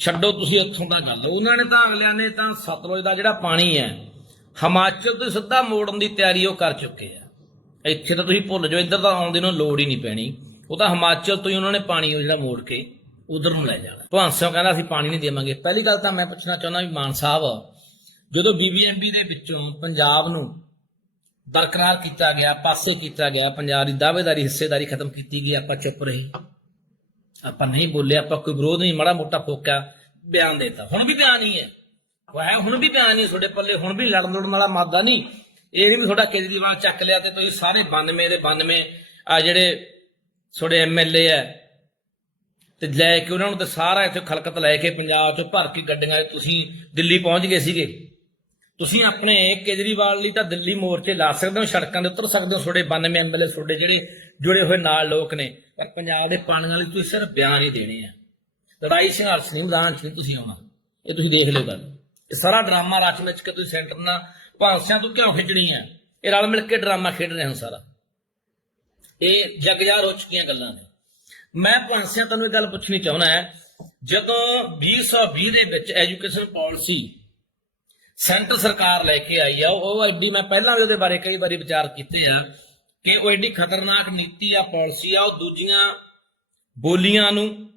ਛੱਡੋ ਤੁਸੀਂ ਉੱਥੋਂ ਦਾ ਗੱਲ। ਉਹਨਾਂ ਨੇ ਤਾਂ ਅਗਲਿਆਂ ਨੇ ਤਾਂ ਸਤਲੁਜ ਦਾ ਜਿਹੜਾ ਪਾਣੀ ਹੈ, ਹਿਮਾਚਲ ਤੋਂ ਸਿੱਧਾ ਮੋੜਨ ਦੀ ਤਿਆਰੀ ਉਹ ਕਰ ਚੁੱਕੇ ਆ। ਇੱਥੇ ਤਾਂ ਤੁਸੀਂ ਭੁੱਲ ਜਾਓ, ਇੱਧਰ ਤਾਂ ਆਉਣ ਦੀ ਨੂੰ ਲੋੜ ਹੀ ਨਹੀਂ ਪੈਣੀ। ਉਹ ਤਾਂ ਹਿਮਾਚਲ ਤੋਂ ਹੀ ਉਹਨਾਂ ਨੇ ਪਾਣੀ ਉਹ ਜਿਹੜਾ ਮੋੜ ਕੇ ਉਧਰ ਨੂੰ ਲੈ ਜਾਣਾ। ਭਾਂਸਿਓ ਕਹਿੰਦਾ, ਅਸੀਂ ਪਾਣੀ ਨਹੀਂ ਦੇਵਾਂਗੇ। ਪਹਿਲੀ ਗੱਲ ਤਾਂ ਮੈਂ ਪੁੱਛਣਾ ਚਾਹੁੰਦਾ ਵੀ ਮਾਨ ਸਾਹਿਬ, ਜਦੋਂ ਬੀਬੀਐਮਬੀ ਦੇ ਵਿੱਚੋਂ ਪੰਜਾਬ ਨੂੰ ਬਰਕਰਾਰ ਕੀਤਾ ਗਿਆ, ਪਾਸੇ ਕੀਤਾ ਗਿਆ, ਪੰਜਾਬ ਦੀ ਦਾਅਵੇਦਾਰੀ, ਹਿੱਸੇਦਾਰੀ ਖਤਮ ਕੀਤੀ ਗਈ, ਆਪਾਂ ਚੁੱਪ ਰਹੇ। ਆਪਾਂ ਨਹੀਂ ਬੋਲੇ ਆਪਾਂ ਕੋਈ ਵਿਰੋਧ ਨਹੀਂ, ਮਾੜਾ ਮੋਟਾ ਫੋਕਿਆ ਬਿਆਨ ਦੇਤਾ। ਹੁਣ ਵੀ ਬਿਆਨ ਹੀ ਹੈ। ਉਹ ਹੈ, ਹੁਣ ਵੀ ਬਿਆਨ ਨਹੀਂ ਤੁਹਾਡੇ ਪੱਲੇ, ਹੁਣ ਵੀ ਲੜਨ ਲੜਨ ਵਾਲਾ ਮਾਦਾ ਨਹੀਂ। ਇਹ ਨਹੀਂ ਵੀ ਤੁਹਾਡਾ ਕੇਜਰੀਵਾਲ ਚੱਕ ਲਿਆ ਤੇ ਤੁਸੀਂ ਸਾਰੇ 92 ਦੇ 92 ਆ ਜਿਹੜੇ ਤੁਹਾਡੇ ਐਮਐਲਏ ਆ ਤੇ ਲੈ ਕੇ ਉਹਨਾਂ ਨੂੰ ਤੇ ਸਾਰਾ ਇੱਥੇ ਖਲਕਤ ਲੈ ਕੇ ਪੰਜਾਬ ਚੋਂ ਭਰ ਕੇ ਗੱਡੀਆਂ ਤੁਸੀਂ ਦਿੱਲੀ ਪਹੁੰਚ ਗਏ ਸੀਗੇ। ਤੁਸੀਂ ਆਪਣੇ ਕੇਜਰੀਵਾਲ ਲਈ ਤਾਂ ਦਿੱਲੀ ਮੋਰਚੇ ਲਾ ਸਕਦੇ ਹੋ, ਸੜਕਾਂ ਦੇ ਉਤਰ ਸਕਦੇ ਹੋ, ਤੁਹਾਡੇ 92 ਐਮਐਲਏ ਤੁਹਾਡੇ ਜਿਹੜੇ ਜੁੜੇ ਹੋਏ ਨਾਲ ਲੋਕ ਨੇ। ਪਰ ਪੰਜਾਬ ਦੇ ਪਾਣੀਆਂ ਲਈ ਤੁਸੀਂ ਸਿਰਫ ਬਿਆਨ ਹੀ ਦੇਣੇ ਆ। ਲੜਾਈ ਸੰਘਰਸ਼ ਨਹੀਂ ਮੈਦਾਨ 'ਚ ਨਹੀਂ ਤੁਸੀਂ ਆਉਣਾ। ਇਹ ਤੁਸੀਂ ਦੇਖ ਲਿਓ ਗੱਲ। ਇਹ ਸਾਰਾ ਡਰਾਮਾ ਰਚ ਵਿੱਚ ਕੇ ਤੁਸੀਂ ਸੈਂਟਰ ਨਾਲ ਭਾਂਸਿਆਂ ਤੋਂ ਕਿਉਂ ਖਿੱਚਣੀ ਆ? ਇਹ ਰਲ ਮਿਲ ਕੇ ਡਰਾਮਾ ਖੇਡ ਰਹੇ ਹੋ ਸਾਰਾ। ਇਹ ਜਗਜਾਰ ਹੋ ਚੁੱਕੀਆਂ ਗੱਲਾਂ ਨੇ। ਮੈਂ ਭਾਂਸਿਆਂ ਤੁਹਾਨੂੰ ਇਹ ਗੱਲ ਪੁੱਛਣੀ ਚਾਹੁੰਦਾ ਹੈ, ਜਦੋਂ 2020 ਦੇ ਵਿੱਚ ਐਜੂਕੇਸ਼ਨ ਪਾਲਿਸੀ ਸੈਂਟਰ ਸਰਕਾਰ ਲੈ ਕੇ ਆਈ ਆ, ਉਹ ਐਡੀ ਮੈਂ ਪਹਿਲਾਂ ਵੀ ਉਹਦੇ ਬਾਰੇ ਕਈ ਵਾਰੀ ਵਿਚਾਰ ਕੀਤੇ ਆ ਕਿ ਉਹ ਐਡੀ ਖਤਰਨਾਕ ਨੀਤੀ ਆ, ਪਾਲਿਸੀ ਆ, ਉਹ ਦੂਜੀਆਂ ਬੋਲੀਆਂ ਨੂੰ,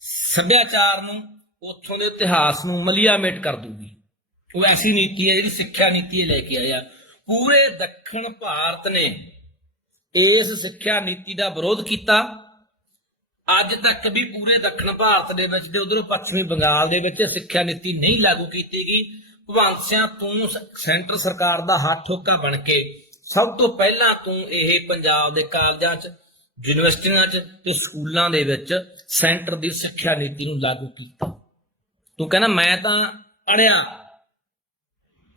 ਸੱਭਿਆਚਾਰ ਨੂੰ, ਉੱਥੋਂ ਦੇ ਇਤਿਹਾਸ ਨੂੰ ਮਲੀਆਮੇਟ ਕਰ ਦੂਗੀ। ਉਹ ਐਸੀ ਨੀਤੀ ਹੈ ਜਿਹੜੀ ਸਿੱਖਿਆ ਨੀਤੀ ਲੈ ਕੇ ਆਇਆ। ਪੂਰੇ ਦੱਖਣ ਭਾਰਤ ਨੇ ਇਸ ਸਿੱਖਿਆ ਨੀਤੀ ਦਾ ਵਿਰੋਧ ਕੀਤਾ। ਅੱਜ ਤੱਕ ਵੀ ਪੂਰੇ ਦੱਖਣ ਭਾਰਤ ਦੇ ਵਿੱਚ ਤੇ ਉਧਰੋਂ ਪੱਛਮੀ ਬੰਗਾਲ ਦੇ ਵਿੱਚ ਸਿੱਖਿਆ ਨੀਤੀ ਨਹੀਂ ਲਾਗੂ ਕੀਤੀ ਗਈ। ਭਗਵੰਤ ਸਿੰਘ ਤੂੰ ਸੈਂਟਰ ਸਰਕਾਰ ਦਾ ਹੱਥ ਠੋਕਾ ਬਣ ਕੇ ਸਭ ਤੋਂ ਪਹਿਲਾਂ ਤੂੰ ਇਹ ਪੰਜਾਬ ਦੇ ਕਾਲਜਾਂ 'ਚ, ਯੂਨੀਵਰਸਿਟੀਆਂ 'ਚ ਤੇ ਸਕੂਲਾਂ ਦੇ ਵਿੱਚ ਸੈਂਟਰ ਦੀ ਸਿੱਖਿਆ ਨੀਤੀ ਨੂੰ ਲਾਗੂ ਕੀਤਾ। ਤੂੰ ਕਹਿੰਦਾ, ਮੈਂ ਤਾਂ ਅੜਿਆ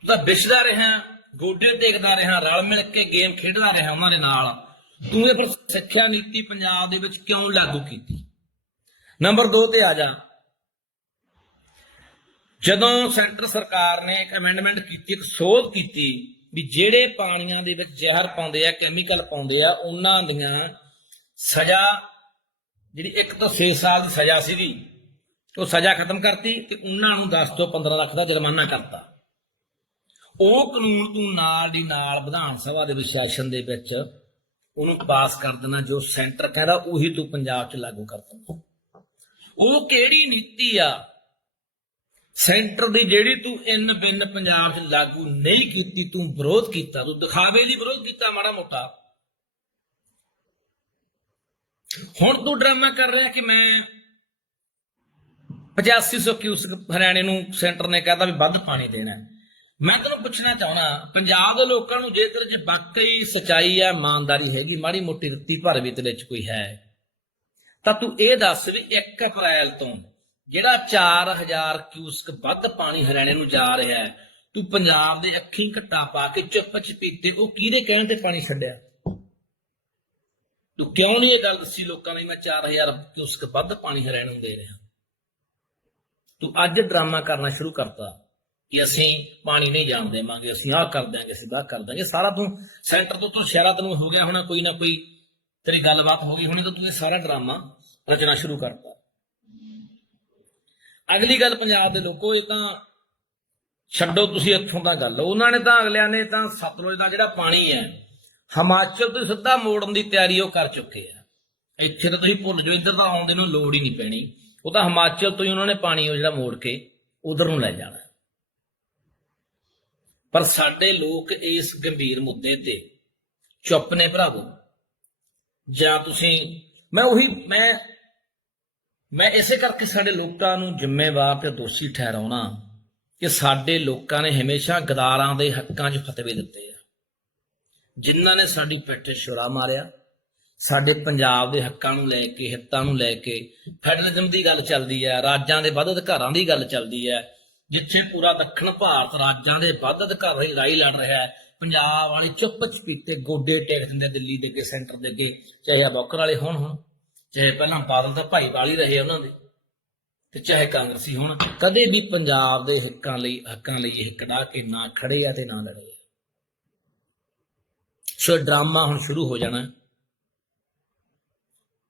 ਤਾਂ ਵਿਛਦਾ ਰਿਹਾ, ਗੋਡੇ ਟੇਕਦਾ ਰਿਹਾ, ਰਲ ਮਿਲ ਕੇ ਗੇਮ ਖੇਡਦਾ ਰਿਹਾ ਉਹਨਾਂ ਦੇ ਨਾਲ। ਤੂੰ ਇਹ ਫਿਰ ਸਿੱਖਿਆ ਨੀਤੀ ਪੰਜਾਬ ਦੇ ਵਿੱਚ ਕਿਉਂ ਲਾਗੂ ਕੀਤੀ? ਨੰਬਰ 2 ਤੇ ਆ ਜਾ। ਜਦੋਂ ਸੈਂਟਰ ਸਰਕਾਰ ਨੇ ਇੱਕ ਅਮੈਂਡਮੈਂਟ ਕੀਤੀ, ਇੱਕ ਸੋਧ ਕੀਤੀ ਵੀ ਜਿਹੜੇ ਪਾਣੀਆਂ ਦੇ ਵਿੱਚ ਜ਼ਹਿਰ ਪਾਉਂਦੇ ਆ ਕੈਮੀਕਲ ਪਾਉਂਦੇ ਆ, ਉਹਨਾਂ ਦੀਆਂ ਸਜ਼ਾ ਜਿਹੜੀ ਇੱਕ ਤੋਂ 6 ਸਾਲ ਦੀ ਸਜ਼ਾ ਸੀਗੀ, ਉਹ ਸਜ਼ਾ ਖਤਮ ਕਰਤੀ ਤੇ ਉਹਨਾਂ ਨੂੰ 10 ਤੋਂ 15 ਲੱਖ ਦਾ ਜੁਰਮਾਨਾ ਕਰਤਾ। ਉਹ ਕਾਨੂੰਨ ਤੂੰ ਨਾਲ ਦੀ ਨਾਲ ਵਿਧਾਨ ਸਭਾ ਦੇ ਵਿੱਚ ਸੈਸ਼ਨ ਦੇ ਵਿੱਚ ਉਹਨੂੰ ਪਾਸ ਕਰ ਦੇਣਾ, ਜੋ ਸੈਂਟਰ ਕਹਿੰਦਾ ਉਹੀ ਤੂੰ ਪੰਜਾਬ 'ਚ ਲਾਗੂ ਕਰ ਦੇਣਾ। ਉਹ ਕਿਹੜੀ ਨੀਤੀ ਆ ਸੈਂਟਰ ਦੀ ਜਿਹੜੀ ਤੂੰ ਇਨ ਬਿਨ ਪੰਜਾਬ 'ਚ ਲਾਗੂ ਨਹੀਂ ਕੀਤੀ, ਤੂੰ ਵਿਰੋਧ ਕੀਤਾ, ਤੂੰ ਦਿਖਾਵੇ ਦੀ ਵਿਰੋਧ ਕੀਤਾ ਮਾੜਾ ਮੋਟਾ। ਹੁਣ ਤੂੰ ਡਰਾਮਾ ਕਰ ਰਿਹਾ ਕਿ ਮੈਂ 8500 ਕਿਊਸਕ ਹਰਿਆਣੇ ਨੂੰ ਸੈਂਟਰ ਨੇ ਕਹਿਤਾ ਵੀ ਵੱਧ ਪਾਣੀ ਦੇਣਾ ਮੈਂ ਤੈਨੂੰ ਪੁੱਛਣਾ ਚਾਹਣਾ ਪੰਜਾਬ ਦੇ ਲੋਕਾਂ ਨੂੰ ਜੇ ਤੇਰੇ 'ਚ ਵਾਕਈ ਸਚਾਈ ਆ ਇਮਾਨਦਾਰੀ ਹੈਗੀ, ਮਾੜੀ ਮੋਟੀ ਰੁੱਤੀ ਭਰ ਵੀ ਤੇਰੇ 'ਚ ਕੋਈ ਹੈ, ਤਾਂ ਤੂੰ ਇਹ ਦੱਸ ਵੀ 1 ਅਪ੍ਰੈਲ ਤੋਂ ਜਿਹੜਾ 4000 ਕਿਊਸਕ ਵੱਧ ਪਾਣੀ ਹਰਿਆਣੇ ਨੂੰ ਜਾ ਰਿਹਾ ਹੈ, ਤੂੰ ਪੰਜਾਬ ਦੇ ਅੱਖੀਂ ਘੱਟਾ ਪਾ ਕੇ ਚੁੱਪ ਚਪੀਤੇ ਉਹ ਕਿਹਦੇ ਕਹਿਣ ਤੇ ਪਾਣੀ ਛੱਡਿਆ? ਤੂੰ ਕਿਉਂ ਨਹੀਂ ਇਹ ਗੱਲ ਦੱਸੀ ਲੋਕਾਂ ਨੂੰ ਵੀ ਮੈਂ 4000 ਕਿਊਸਕ ਵੱਧ ਪਾਣੀ ਹਰਿਆਣੇ ਨੂੰ ਦੇ ਰਿਹਾ? ਤੂੰ ਅੱਜ ਡਰਾਮਾ ਕਰਨਾ ਸ਼ੁਰੂ ਕਰਤਾ ਕਿ ਅਸੀਂ ਪਾਣੀ ਨਹੀਂ ਜਾਣ ਦੇਵਾਂਗੇ, ਅਸੀਂ ਆਹ ਕਰ ਦਾਂਗੇ ਅਸੀਂ ਆਹ ਕਰ ਦਾਂਗੇ ਸਾਰਾ ਤੂੰ ਸੈਂਟਰ ਤੋਂ ਤੂੰ ਸ਼ਹਿਰਾ ਤੈਨੂੰ ਹੋ ਗਿਆ ਹੋਣਾ, ਕੋਈ ਨਾ ਕੋਈ ਤੇਰੀ ਗੱਲਬਾਤ ਹੋ ਗਈ ਹੋਣੀ, ਤਾਂ ਤੂੰ ਇਹ ਸਾਰਾ ਡਰਾਮਾ ਰਚਨਾ ਸ਼ੁਰੂ ਕਰਤਾ। ਅਗਲੀ ਗੱਲ ਪੰਜਾਬ ਦੇ ਲੋਕੋ, ਇਹ ਤਾਂ ਛੱਡੋ ਤੁਸੀਂ ਇੱਥੋਂ ਦਾ ਗੱਲ। ਉਹਨਾਂ ਨੇ ਤਾਂ ਅਗਲਿਆਂ ਨੇ ਤਾਂ ਸਤਲੁਜ ਦਾ ਜਿਹੜਾ ਪਾਣੀ ਹੈ, ਹਿਮਾਚਲ ਤੋਂ ਸਿੱਧਾ ਮੋੜਨ ਦੀ ਤਿਆਰੀ ਉਹ ਕਰ ਚੁੱਕੇ ਆ। ਇੱਥੇ ਤਾਂ ਤੁਸੀਂ ਭੁੱਲ ਜਾਓ, ਇੱਧਰ ਤਾਂ ਆਉਣ ਦੇ ਨੂੰ ਲੋੜ ਹੀ ਨਹੀਂ ਪੈਣੀ। ਉਹ ਤਾਂ ਹਿਮਾਚਲ ਤੋਂ ਹੀ ਉਹਨਾਂ ਨੇ ਪਾਣੀ ਉਹ ਜਿਹੜਾ ਮੋੜ ਕੇ ਉਧਰ ਨੂੰ ਲੈ ਜਾਣਾ। ਪਰ ਸਾਡੇ ਲੋਕ ਇਸ ਗੰਭੀਰ ਮੁੱਦੇ ਤੇ ਚੁੱਪ ਨੇ ਭਰਾਵੋ। ਜਾਂ ਤੁਸੀਂ, ਮੈਂ ਉਹੀ, ਮੈਂ ਮੈਂ ਇਸੇ ਕਰਕੇ ਸਾਡੇ ਲੋਕਾਂ ਨੂੰ ਜ਼ਿੰਮੇਵਾਰ ਤੇ ਦੋਸ਼ੀ ਠਹਿਰਾਉਣਾ ਕਿ ਸਾਡੇ ਲੋਕਾਂ ਨੇ ਹਮੇਸ਼ਾ ਗਦਾਰਾਂ ਦੇ ਹੱਕਾਂ 'ਚ ਫਤਵੇ ਦਿੱਤੇ ਆ। ਜਿਨ੍ਹਾਂ ਨੇ ਸਾਡੀ ਪਿੱਠ ਛੁਰਾ ਮਾਰਿਆ, ਸਾਡੇ ਪੰਜਾਬ ਦੇ ਹੱਕਾਂ ਨੂੰ ਲੈ ਕੇ, ਹਿੱਤਾਂ ਨੂੰ ਲੈ ਕੇ ਫੈਡਰਲਿਜ਼ਮ ਦੀ ਗੱਲ ਚੱਲਦੀ ਹੈ, ਰਾਜਾਂ ਦੇ ਵੱਧ ਅਧਿਕਾਰਾਂ ਦੀ ਗੱਲ ਚੱਲਦੀ ਹੈ, ਜਿੱਥੇ ਪੂਰਾ ਦੱਖਣ ਭਾਰਤ ਰਾਜਾਂ ਦੇ ਵੱਧ ਅਧਿਕਾਰ ਦੀ ਲੜਾਈ ਲੜ ਰਿਹਾ ਹੈ, ਪੰਜਾਬ ਵਾਲੇ ਚੁੱਪ ਚਪੀਤੇ ਗੋਡੇ ਟੇਕ ਦਿੰਦੇ ਦਿੱਲੀ ਦੇ ਅੱਗੇ, ਸੈਂਟਰ ਦੇ ਅੱਗੇ, ਚਾਹੇ ਆ ਬੌਕਰ ਵਾਲੇ ਹੋਣ ਹੋਣ ਚਾਹੇ ਪਹਿਲਾਂ ਬਾਦਲ ਤਾਂ ਭਾਈ ਵਾਲੀ ਰਹੇ ਉਹਨਾਂ ਦੇ, ਤੇ ਚਾਹੇ ਕਾਂਗਰਸੀ ਹੋਣ, ਕਦੇ ਵੀ ਪੰਜਾਬ ਦੇ ਹੱਕਾਂ ਲਈ ਹੱਕਾਂ ਲਈ ਇਹ ਕੜਾ ਕੇ ਨਾ ਖੜੇ ਆ ਤੇ ਨਾ ਲੜੇ ਆ। ਸੋ ਡਰਾਮਾ ਹੁਣ ਸ਼ੁਰੂ ਹੋ ਜਾਣਾ।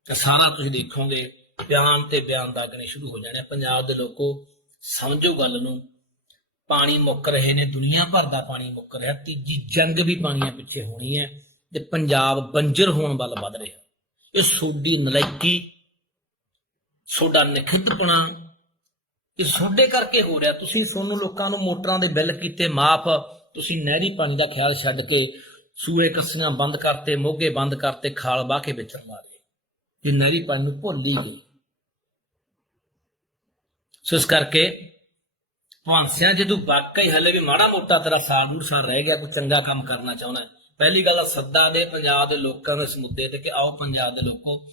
ਤੇ ਸਾਰਾ ਤੁਸੀਂ ਦੇਖੋਗੇ, ਬਿਆਨ ਤੇ ਬਿਆਨ ਦਾਗਣੇ ਸ਼ੁਰੂ ਹੋ ਜਾਣੇ। ਪੰਜਾਬ ਦੇ ਲੋਕੋ ਸਮਝੋ ਗੱਲ ਨੂੰ, ਪਾਣੀ ਮੁੱਕ ਰਹੇ ਨੇ, ਦੁਨੀਆ ਭਰ ਦਾ ਪਾਣੀ ਮੁੱਕ ਰਿਹਾ, ਤੀਜੀ ਜੰਗ ਵੀ ਪਾਣੀਆਂ ਪਿੱਛੇ ਹੋਣੀ ਹੈ, ਤੇ ਪੰਜਾਬ ਬੰਜਰ ਹੋਣ ਵੱਲ ਵੱਧ ਰਿਹਾ। ਇਹ ਸੋਡੀ ਨਲਾਇਕੀ ਸੋਡਾ ਨਖਿੱਧਪਣਾ, ਇਹ ਸੋਡੇ ਕਰਕੇ ਹੋ ਰਿਹਾ। ਤੁਸੀਂ ਸੋਨੂੰ ਲੋਕਾਂ ਨੂੰ ਮੋਟਰਾਂ ਦੇ ਬਿੱਲ ਕੀਤੇ ਮਾਫ, ਤੁਸੀਂ ਨਹਿਰੀ ਪਾਣੀ ਦਾ ਖਿਆਲ ਛੱਡ ਕੇ ਸੂਏ ਕੱਸੀਆਂ ਬੰਦ ਕਰਤੇ, ਮੋਗੇ ਬੰਦ ਕਰਤੇ, ਖਾਲ ਬਾਹ ਕੇ ਵੇਚਣ ਮਾਰੇ। ਇਹ ਨਹਿਰੀ ਪਾਣੀ ਨੂੰ ਭੁੱਲ ਹੀ ਗਏ। ਸੋ ਇਸ ਕਰਕੇ ਭਾਂਸਿਆਂ ਜਦੋਂ ਵਾਕਈ ਹਲੇ ਵੀ ਮਾੜਾ ਮੋਟਾ ਤੇਰਾ ਸਾਲ ਡੂਢ ਸਾਲ ਰਹਿ ਗਿਆ, ਕੋਈ ਚੰਗਾ ਕੰਮ ਕਰਨਾ ਚਾਹੁੰਦਾ ਪਹਿਲੀ ਗੱਲ ਸੱਦਾ ਦੇ ਪੰਜਾਬ ਦੇ ਲੋਕਾਂ ਨੂੰ ਇਸ ਮੁੱਦੇ ਤੇ ਕਿ ਆਓ ਪੰਜਾਬ ਦੇ ਲੋਕੋ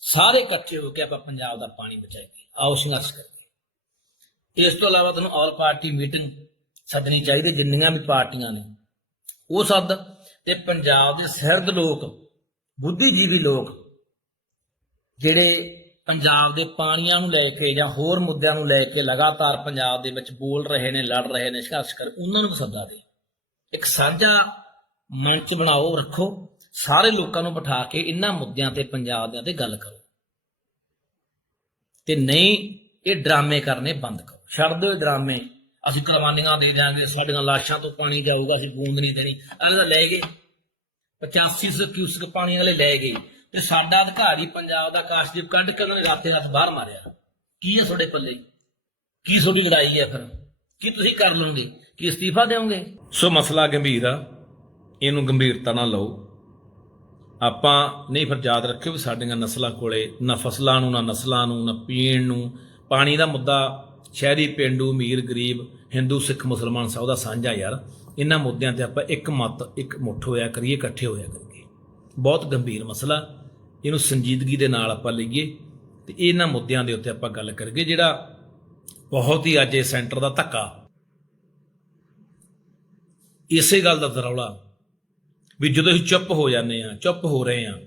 ਸਾਰੇ ਇਕੱਠੇ ਹੋ ਕੇ ਆਪਾਂ ਪੰਜਾਬ ਦਾ ਪਾਣੀ ਬਚਾਈਏ। ਆਓ ਸੰਘਰਸ਼ ਕਰੀਏ। ਇਸ ਤੋਂ ਇਲਾਵਾ ਤੁਹਾਨੂੰ ਆਲ ਪਾਰਟੀ ਮੀਟਿੰਗ ਸੱਦਣੀ ਚਾਹੀਦੀ, ਜਿੰਨੀਆਂ ਵੀ ਪਾਰਟੀਆਂ ਨੇ। ਉਹ ਸੱਦ ਤੇ ਪੰਜਾਬ ਦੇ ਸਿਰਦ ਲੋਕ, ਬੁੱਧੀਜੀਵੀ ਲੋਕ, ਜਿਹੜੇ ਪੰਜਾਬ ਦੇ ਪਾਣੀਆਂ ਨੂੰ ਲੈ ਕੇ ਜਾਂ ਹੋਰ ਮੁੱਦਿਆਂ ਨੂੰ ਲੈ ਕੇ ਲਗਾਤਾਰ ਪੰਜਾਬ ਦੇ ਵਿੱਚ ਬੋਲ ਰਹੇ ਨੇ, ਲੜ ਰਹੇ ਨੇ, ਸੰਘਰਸ਼ ਕਰ, ਉਹਨਾਂ ਨੂੰ ਵੀ ਸੱਦਾ ਦੇ। ਇੱਕ ਸਾਂਝਾ ਮੰਚ ਬਣਾਓ, ਰੱਖੋ। ਸਾਰੇ ਲੋਕਾਂ ਨੂੰ ਬਿਠਾ ਕੇ ਇਹਨਾਂ ਮੁੱਦਿਆਂ ਤੇ, ਪੰਜਾਬ ਦੇ ਤੇ ਗੱਲ ਕਰੋ। ਤੇ ਨਹੀਂ, ਇਹ ਡਰਾਮੇ ਕਰਨੇ ਬੰਦ ਕਰੋ। ਛੱਡ ਦਿਓ ਡਰਾਮੇ। ਅਸੀਂ ਕੁਰਬਾਨੀਆਂ ਦੇ ਦਿਆਂਗੇ, ਸਾਡੀਆਂ ਲਾਸ਼ਾਂ ਤੋਂ ਪਾਣੀ ਜਾਊਗਾ, ਅਸੀਂ ਬੂੰਦ ਨਹੀਂ ਦੇਣੀ। ਅਗਲੇ ਤਾਂ ਲੈ ਗਏ। 8500 ਕਿਊਸਕ ਪਾਣੀ ਵਾਲੇ ਲੈ ਗਏ। ਤੇ ਸਾਡਾ ਅਧਿਕਾਰੀ ਪੰਜਾਬ ਦਾ ਕਾਸ਼ਦੀਪ ਕੱਢ ਕੇ ਉਹਨਾਂ ਨੇ ਰਾਤੇ ਰਾਤ ਬਾਹਰ ਮਾਰਿਆ। ਕੀ ਹੈ ਤੁਹਾਡੇ ਪੱਲੇ? ਕੀ ਤੁਹਾਡੀ ਲੜਾਈ ਹੈ ਫਿਰ? ਕੀ ਤੁਸੀਂ ਕਰ ਲਓਗੇ? ਕੀ ਅਸਤੀਫਾ ਦੇਵੋਗੇ ਸੋ ਮਸਲਾ ਗੰਭੀਰ ਆ। ਇਹਨੂੰ ਗੰਭੀਰਤਾ ਨਾਲ ਲਓ। ਆਪਾਂ ਨਹੀਂ ਫਿਰ ਯਾਦ ਰੱਖਿਓ ਵੀ ਸਾਡੀਆਂ ਨਸਲਾਂ ਕੋਲੇ ਨਾ ਫਸਲਾਂ ਨੂੰ, ਨਾ ਨਸਲਾਂ ਨੂੰ, ਨਾ ਪੀਣ ਨੂੰ। ਪਾਣੀ ਦਾ ਮੁੱਦਾ ਸ਼ਹਿਰੀ ਪਿੰਡੂ, ਅਮੀਰ, ਗਰੀਬ, ਹਿੰਦੂ, ਸਿੱਖ, ਮੁਸਲਮਾਨ ਸਭ ਦਾ ਸਾਂਝਾ ਯਾਰ। ਇਹਨਾਂ ਮੁੱਦਿਆਂ ਤੇ ਆਪਾਂ ਇੱਕ ਮਤ, ਇੱਕ ਮੁੱਠ ਹੋਇਆ ਕਰੀਏ, ਇਕੱਠੇ ਹੋਇਆ ਕਰੀਏ। ਬਹੁਤ ਗੰਭੀਰ ਮਸਲਾ। ਇਹਨੂੰ ਸੰਜੀਦਗੀ ਦੇ ਨਾਲ ਆਪਾਂ ਲਈਏ ਤੇ ਇਹਨਾਂ ਮੁੱਦਿਆਂ ਦੇ ਉੱਤੇ ਆਪਾਂ ਗੱਲ ਕਰੀਏ, ਜਿਹੜਾ ਬਹੁਤ ਹੀ ਅੱਜ ਇਹ ਸੈਂਟਰ ਦਾ ਧੱਕਾ। ਇਸੇ ਗੱਲ ਦਾ ਦਰੌਲਾ ਵੀ ਜਦੋਂ ਅਸੀਂ ਚੁੱਪ ਹੋ ਜਾਂਦੇ ਆ ਚੁੱਪ ਹੋ ਰਹੇ ਆ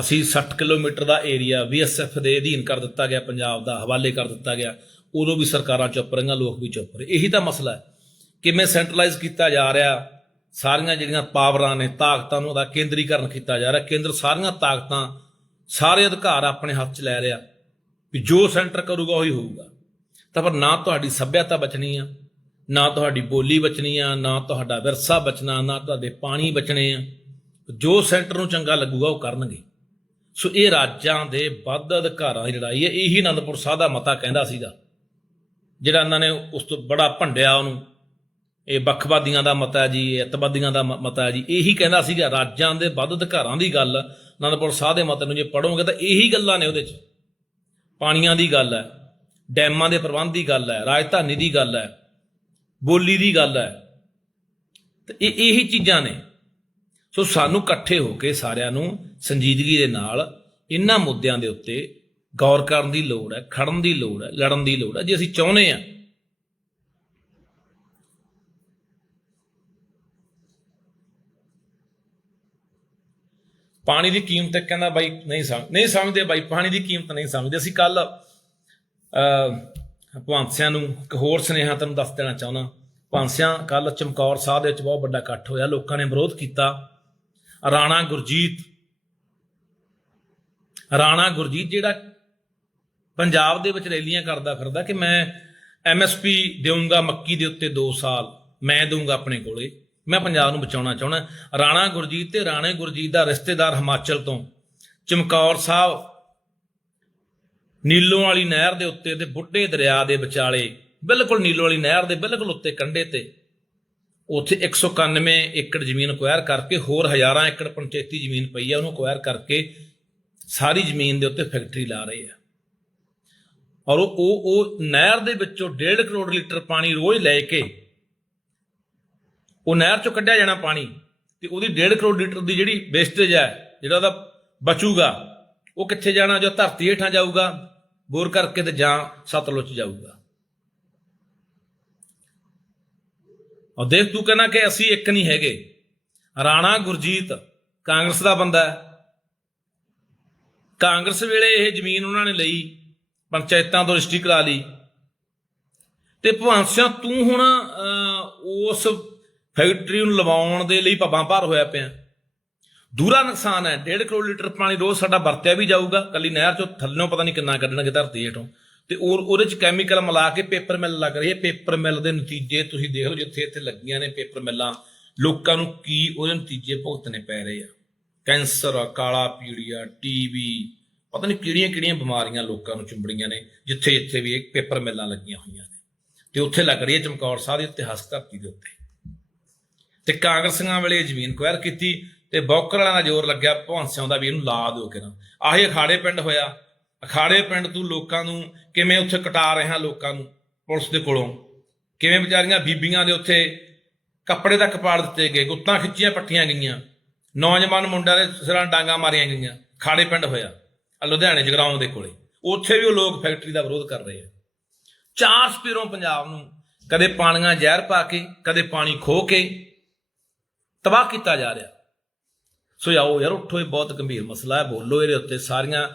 ਅਸੀਂ 60 ਕਿਲੋਮੀਟਰ ਦਾ ਏਰੀਆ ਬੀਐਸਐਫ ਦੇ ਅਧੀਨ ਕਰ ਦਿੱਤਾ ਗਿਆ, ਪੰਜਾਬ ਦਾ ਹਵਾਲੇ ਕਰ ਦਿੱਤਾ ਗਿਆ, ਉਦੋਂ ਵੀ ਸਰਕਾਰਾਂ ਚੁੱਪ ਰਹੀਆਂ, ਲੋਕ ਵੀ ਚੁੱਪ ਰਹੇ। ਇਹੀ ਤਾਂ ਮਸਲਾ ਹੈ ਕਿਵੇਂ ਸੈਂਟਰਲਾਈਜ਼ ਕੀਤਾ ਜਾ ਰਿਹਾ, ਸਾਰੀਆਂ ਜਿਹੜੀਆਂ ਪਾਵਰਾਂ ਨੇ, ਤਾਕਤਾਂ ਨੂੰ ਉਹਦਾ ਕੇਂਦਰੀਕਰਨ ਕੀਤਾ ਜਾ ਰਿਹਾ। ਕੇਂਦਰ ਸਾਰੀਆਂ ਤਾਕਤਾਂ ਸਾਰੇ ਅਧਿਕਾਰ ਆਪਣੇ ਹੱਥ 'ਚ ਲੈ ਰਿਹਾ ਵੀ ਜੋ ਸੈਂਟਰ ਕਰੂਗਾ ਉਹੀ ਹੋਊਗਾ। ਤਾਂ ਪਰ ਨਾ ਤੁਹਾਡੀ ਸੱਭਿਅਤਾ ਬਚਣੀ ਆ ਨਾ ਤੁਹਾਡੀ ਬੋਲੀ ਬਚਣੀ ਆ, ਨਾ ਤੁਹਾਡਾ ਵਿਰਸਾ ਬਚਣਾ, ਨਾ ਤੁਹਾਡੇ ਪਾਣੀ ਬਚਣੇ ਆ। ਜੋ ਸੈਂਟਰ ਨੂੰ ਚੰਗਾ ਲੱਗੂਗਾ, ਉਹ ਕਰਨਗੇ। ਸੋ ਇਹ ਰਾਜਾਂ ਦੇ ਵੱਧ ਅਧਿਕਾਰਾਂ ਦੀ ਲੜਾਈ ਹੈ। ਇਹੀ ਅਨੰਦਪੁਰ ਸਾਹਿਬ ਦਾ ਮਤਾ ਕਹਿੰਦਾ ਸੀਗਾ। ਜਿਹੜਾ ਇਹਨਾਂ ਨੇ ਉਸ ਤੋਂ ਬੜਾ ਭੰਡਿਆ ਉਹਨੂੰ। ਇਹ ਵੱਖਵਾਦੀਆਂ ਦਾ ਮਤਾ ਜੀ, ਇਹ ਅਤਵਾਦੀਆਂ ਦਾ ਮ- ਮਤਾ ਜੀ। ਇਹੀ ਕਹਿੰਦਾ ਸੀਗਾ, ਰਾਜਾਂ ਦੇ ਵੱਧ ਅਧਿਕਾਰਾਂ ਦੀ ਗੱਲ। ਅਨੰਦਪੁਰ ਸਾਹਿਬ ਦੇ ਮਤੇ ਨੂੰ ਜੇ ਪੜੋਗੇ ਤਾਂ ਇਹੀ ਗੱਲਾਂ ਨੇ ਉਹਦੇ 'ਚ। ਪਾਣੀਆਂ ਦੀ ਗੱਲ ਹੈ, ਡੈਮਾਂ ਦੇ ਪ੍ਰਬੰਧ ਦੀ ਗੱਲ ਹੈ, ਰਾਜਧਾਨੀ ਦੀ ਗੱਲ ਹੈ। ਬੋਲੀ ਦੀ ਗੱਲ ਹੈ। ਤੇ ਇਹ ਇਹੀ ਚੀਜ਼ਾਂ ਨੇ। ਸੋ ਸਾਨੂੰ ਇਕੱਠੇ ਹੋ ਕੇ ਸਾਰਿਆਂ ਨੂੰ ਸੰਜੀਦਗੀ ਦੇ ਨਾਲ ਇਹਨਾਂ ਮੁੱਦਿਆਂ ਦੇ ਉੱਤੇ ਗੌਰ ਕਰਨ ਦੀ ਲੋੜ ਹੈ, ਖੜਨ ਦੀ ਲੋੜ ਹੈ, ਲੜਨ ਦੀ ਲੋੜ ਹੈ, ਜੇ ਅਸੀਂ ਚਾਹੁੰਦੇ ਆ ਪਾਣੀ ਦੀ ਕੀਮਤ ਕਹਿੰਦਾ ਬਾਈ ਨਹੀਂ ਸਮਝ ਨਹੀਂ ਸਮਝਦੇ ਬਾਈ, ਪਾਣੀ ਦੀ ਕੀਮਤ ਨਹੀਂ ਸਮਝਦੇ। ਅਸੀਂ ਕੱਲ ਭਾਂਸਿਆਂ ਨੂੰ ਇੱਕ ਹੋਰ ਸੁਨੇਹਾ ਤੁਹਾਨੂੰ ਦੱਸ ਦੇਣਾ ਚਾਹੁੰਦਾ। ਭਾਂਸਿਆਂ ਕੱਲ ਚਮਕੌਰ ਸਾਹਿਬ ਦੇ ਵਿੱਚ ਬਹੁਤ ਵੱਡਾ ਇਕੱਠ ਹੋਇਆ। ਲੋਕਾਂ ਨੇ ਵਿਰੋਧ ਕੀਤਾ। ਰਾਣਾ ਗੁਰਜੀਤ ਰਾਣਾ ਗੁਰਜੀਤ ਜਿਹੜਾ ਪੰਜਾਬ ਦੇ ਵਿੱਚ ਰੈਲੀਆਂ ਕਰਦਾ ਫਿਰਦਾ ਕਿ ਮੈਂ ਐਮਐਸਪੀ ਦੇਵਾਂਗਾ ਮੱਕੀ ਦੇ ਉੱਤੇ 2 ਸਾਲ, ਮੈਂ ਦਊਂਗਾ ਆਪਣੇ ਕੋਲੇ। ਮੈਂ ਪੰਜਾਬ ਨੂੰ ਬਚਾਉਣਾ ਚਾਹੁੰਦਾ। ਰਾਣਾ ਗੁਰਜੀਤ ਤੇ ਰਾਣੇ ਗੁਰਜੀਤ ਦਾ ਰਿਸ਼ਤੇਦਾਰ ਹਿਮਾਚਲ ਤੋਂ। ਚਮਕੌਰ ਸਾਹਿਬ ਨੀਲੋਂ ਵਾਲੀ ਨਹਿਰ ਦੇ ਉੱਤੇ ਤੇ ਬੁੱਢੇ ਦਰਿਆ ਦੇ ਵਿਚਾਲੇ, ਬਿਲਕੁਲ ਨੀਲੋਂ ਵਾਲੀ ਨਹਿਰ ਦੇ ਬਿਲਕੁਲ ਉੱਤੇ ਕੰਢੇ ਤੇ, ਉੱਥੇ 191 ਏਕੜ ਜ਼ਮੀਨ ਅਕਵਾਇਰ ਕਰਕੇ ਹੋਰ ਹਜ਼ਾਰਾਂ ਏਕੜ ਪੰਚਾਇਤੀ ਜ਼ਮੀਨ ਪਈ ਆ, ਉਹਨੂੰ ਅਕਵਾਇਰ ਕਰਕੇ ਸਾਰੀ ਜ਼ਮੀਨ ਦੇ ਉੱਤੇ ਫੈਕਟਰੀ ਲਾ ਰਹੇ ਆ। ਔਰ ਉਹ ਉਹ ਉਹ ਨਹਿਰ ਦੇ ਵਿੱਚੋਂ 1.5 ਕਰੋੜ ਲੀਟਰ ਪਾਣੀ ਰੋਜ਼ ਲੈ ਕੇ ਉਹ ਨਹਿਰ ਚੋਂ ਕੱਢਿਆ ਜਾਣਾ ਪਾਣੀ, ਤੇ ਉਹਦੀ 1.5 ਕਰੋੜ ਲੀਟਰ ਦੀ ਜਿਹੜੀ ਵੇਸਟੇਜ ਹੈ ਜਿਹੜਾ ਉਹਦਾ ਬਚੂਗਾ, ਉਹ ਕਿੱਥੇ ਜਾਣਾ? ਜੋ ਧਰਤੀ ਹੇਠਾਂ ਜਾਊਗਾ। ਬੋਰ ਕਰਕੇ ਤੇ ਜਾਂ ਸਤਲੁਜ ਜਾਊਗਾ। ਔਰ ਦੇਖ ਤੂੰ ਕਹਿੰਦਾ ਕਿ ਅਸੀਂ ਇੱਕ ਨਹੀਂ ਹੈਗੇ। ਰਾਣਾ ਗੁਰਜੀਤ ਕਾਂਗਰਸ ਦਾ ਬੰਦਾ ਹੈ। ਕਾਂਗਰਸ ਵੇਲੇ ਇਹ ਜ਼ਮੀਨ ਉਹਨਾਂ ਨੇ ਲਈ ਪੰਚਾਇਤਾਂ ਤੋਂ ਰਜਿਸਟਰੀ ਕਰਾ ਲਈ। ਤੇ ਭਵੰਸਿਆ ਤੂੰ ਹੁਣ ਅਹ, ਉਸ ਫੈਕਟਰੀ ਨੂੰ ਲਵਾਉਣ ਦੇ ਲਈ ਪੱਬਾਂ ਭਾਰ ਹੋਇਆ ਪਿਆ। ਦੂਰਾ ਨੁਕਸਾਨ ਹੈ। 1.5 ਕਰੋੜ ਲੀਟਰ ਪਾਣੀ ਰੋਜ਼ ਸਾਡਾ ਵਰਤਿਆ ਵੀ ਜਾਊਗਾ। ਕੱਲੀ ਨਹਿਰ ਚੋਂ ਥੱਲੋਂ ਪਤਾ ਨਹੀਂ ਕਿੰਨਾ ਕੱਢਣਗੇ ਧਰਤੀ ਹੇਠੋਂ। ਤੇ ਉਹ ਉਹਦੇ ਚ ਕੈਮੀਕਲ ਮਿਲਾ ਕੇ ਪੇਪਰ ਮਿਲ ਲੱਗ ਰਹੀ ਹੈ। ਪੇਪਰ ਮਿਲ ਦੇ ਨਤੀਜੇ ਤੁਸੀਂ ਦੇਖ ਲਓ ਜਿੱਥੇ ਇੱਥੇ ਲੱਗੀਆਂ ਨੇ ਪੇਪਰ ਮਿੱਲਾਂ ਲੋਕਾਂ ਨੂੰ ਕੀ ਉਹਦੇ ਨਤੀਜੇ ਭੁਗਤਣੇ ਪੈ ਰਹੇ ਆ। ਕੈਂਸਰ, ਕਾਲਾ ਪੀੜੀਆ ਟੀਵੀ ਪਤਾ ਨਹੀਂ ਕਿਹੜੀਆਂ ਕਿਹੜੀਆਂ ਬਿਮਾਰੀਆਂ ਲੋਕਾਂ ਨੂੰ ਚੁੰਬੜੀਆਂ ਨੇ, ਜਿੱਥੇ ਜਿੱਥੇ ਵੀ ਇਹ ਪੇਪਰ ਮਿੱਲਾਂ ਲੱਗੀਆਂ ਹੋਈਆਂ ਨੇ। ਤੇ ਉੱਥੇ ਲੱਗ ਰਹੀ ਹੈ ਚਮਕੌਰ ਸਾਹਿਬ ਦੀ ਇਤਿਹਾਸਕ ਧਰਤੀ ਦੇ ਉੱਤੇ। ਤੇ ਕਾਂਗਰਸੀਆਂ ਵੇਲੇ ਜ਼ਮੀਨ ਕੁਐਰ ਕੀਤੀ। ਤੇ ਬੌਕਰ ਵਾਲਿਆਂ ਦਾ ਜ਼ੋਰ ਲੱਗਿਆ ਭਵਨ ਦਾ ਵੀ ਇਹਨੂੰ ਲਾ ਦਿਓ ਕਿਰਾਂ। ਆਹੀ ਅਖਾੜੇ ਪਿੰਡ ਹੋਇਆ। ਅਖਾੜੇ ਪਿੰਡ ਤੋਂ ਲੋਕਾਂ ਨੂੰ ਕਿਵੇਂ ਉੱਥੇ ਕਟਾ ਰਿਹਾ ਲੋਕਾਂ ਨੂੰ ਪੁਲਿਸ ਦੇ ਕੋਲੋਂ? ਕਿਵੇਂ ਵਿਚਾਰੀਆਂ ਬੀਬੀਆਂ ਦੇ ਉੱਥੇ ਕੱਪੜੇ ਤੱਕ ਪਾੜ ਦਿੱਤੇ ਗਏ, ਗੁੱਤਾਂ ਖਿੱਚੀਆਂ ਪੱਟੀਆਂ ਗਈਆਂ। ਨੌਜਵਾਨ ਮੁੰਡਿਆਂ ਦੇ ਸਿਰਾਂ ਡਾਂਗਾ ਮਾਰੀਆਂ ਗਈਆਂ। ਖਾੜੇ ਪਿੰਡ ਹੋਇਆ ਲੁਧਿਆਣੇ ਜਗਰਾਉਂ ਦੇ ਕੋਲੇ। ਉੱਥੇ ਵੀ ਉਹ ਲੋਕ ਫੈਕਟਰੀ ਦਾ ਵਿਰੋਧ ਕਰ ਰਹੇ ਆ। ਚਾਰ ਸਪੀਰੋਂ ਪੰਜਾਬ ਨੂੰ ਕਦੇ ਪਾਣੀਆਂ ਜ਼ਹਿਰ ਪਾ ਕੇ, ਕਦੇ ਪਾਣੀ ਖੋ ਕੇ ਤਬਾਹ ਕੀਤਾ ਜਾ ਰਿਹਾ। ਸੋ ਆਓ ਯਾਰ ਉੱਠੋ ਇਹ ਬਹੁਤ ਗੰਭੀਰ ਮਸਲਾ ਹੈ। ਬੋਲੋ ਇਹਦੇ ਉੱਤੇ ਸਾਰੀਆਂ